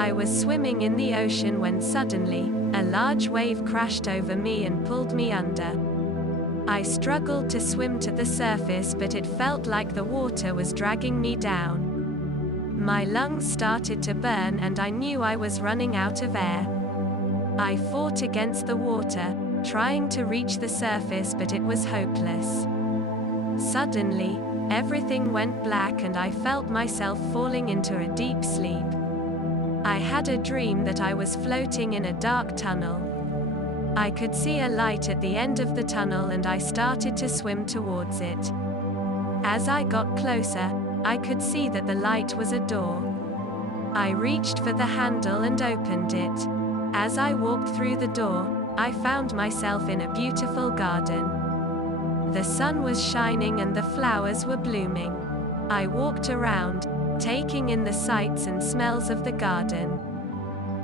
I was swimming in the ocean when suddenly, a large wave crashed over me and pulled me under. I struggled to swim to the surface, but it felt like the water was dragging me down. My lungs started to burn and I knew I was running out of air. I fought against the water, trying to reach the surface, but it was hopeless. Suddenly, everything went black and I felt myself falling into a deep sleep. I had a dream that I was floating in a dark tunnel. I could see a light at the end of the tunnel and I started to swim towards it. As I got closer, I could see that the light was a door. I reached for the handle and opened it. As I walked through the door, I found myself in a beautiful garden. The sun was shining and the flowers were blooming. I walked around, taking in the sights and smells of the garden.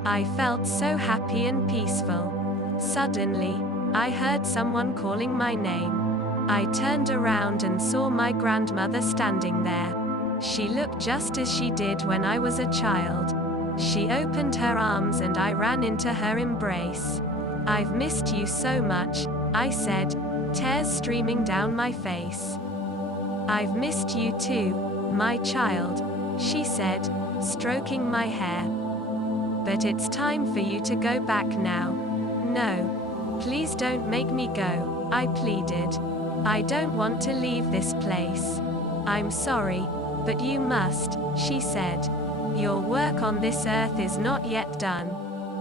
I felt so happy and peaceful. Suddenly, I heard someone calling my name. I turned around and saw my grandmother standing there. She looked just as she did when I was a child. She opened her arms and I ran into her embrace. "I've missed you so much," I said, tears streaming down my face. "I've missed you too, my child," she said, stroking my hair. "But it's time for you to go back now." "No, please don't make me go," I pleaded. "I don't want to leave this place." "I'm sorry, but you must," she said. "Your work on this earth is not yet done."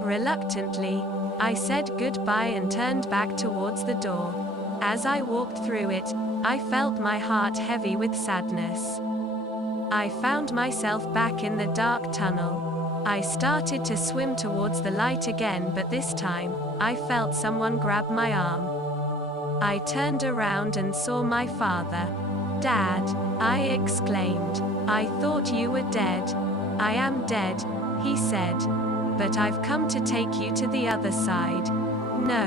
Reluctantly, I said goodbye and turned back towards the door. As I walked through it, I felt my heart heavy with sadness. I found myself back in the dark tunnel. I started to swim towards the light again, but this time, I felt someone grab my arm. I turned around and saw my father. "Dad," I exclaimed. "I thought you were dead." "I am dead," he said. "But I've come to take you to the other side." "No,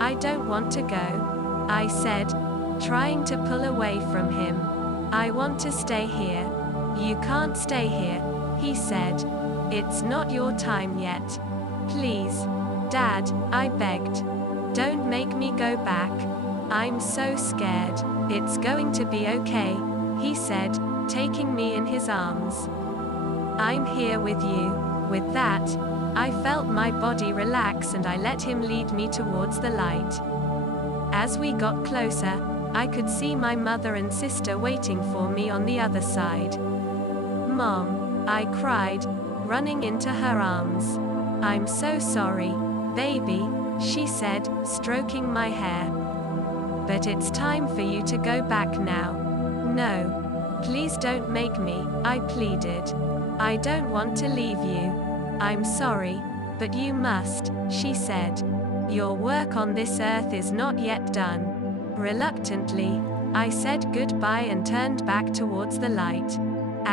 I don't want to go," I said, trying to pull away from him. "I want to stay here." "You can't stay here," he said. "It's not your time yet. Please, Dad," I begged. "Don't make me go back. I'm so scared." "It's going to be okay," he said, taking me in his arms. "I'm here with you." With that, I felt my body relax and I let him lead me towards the light. As we got closer, I could see my mother and sister waiting for me on the other side. "Mom," I cried, running into her arms. "I'm so sorry, baby," she said, stroking my hair. "But it's time for you to go back now." "No, please don't make me," I pleaded. "I don't want to leave you." "I'm sorry, but you must," she said. "Your work on this earth is not yet done." Reluctantly, I said goodbye and turned back towards the light.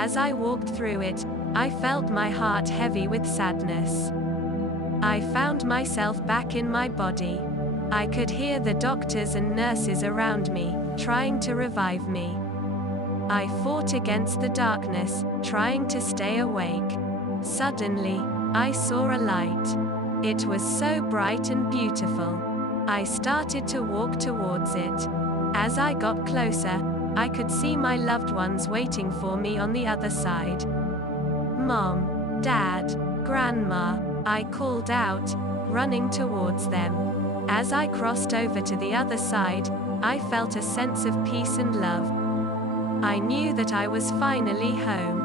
As I walked through it, I felt my heart heavy with sadness. I found myself back in my body. I could hear the doctors and nurses around me, trying to revive me. I fought against the darkness, trying to stay awake. Suddenly, I saw a light. It was so bright and beautiful. I started to walk towards it. As I got closer, I could see my loved ones waiting for me on the other side. "Mom, Dad, Grandma," I called out, running towards them. As I crossed over to the other side, I felt a sense of peace and love. I knew that I was finally home.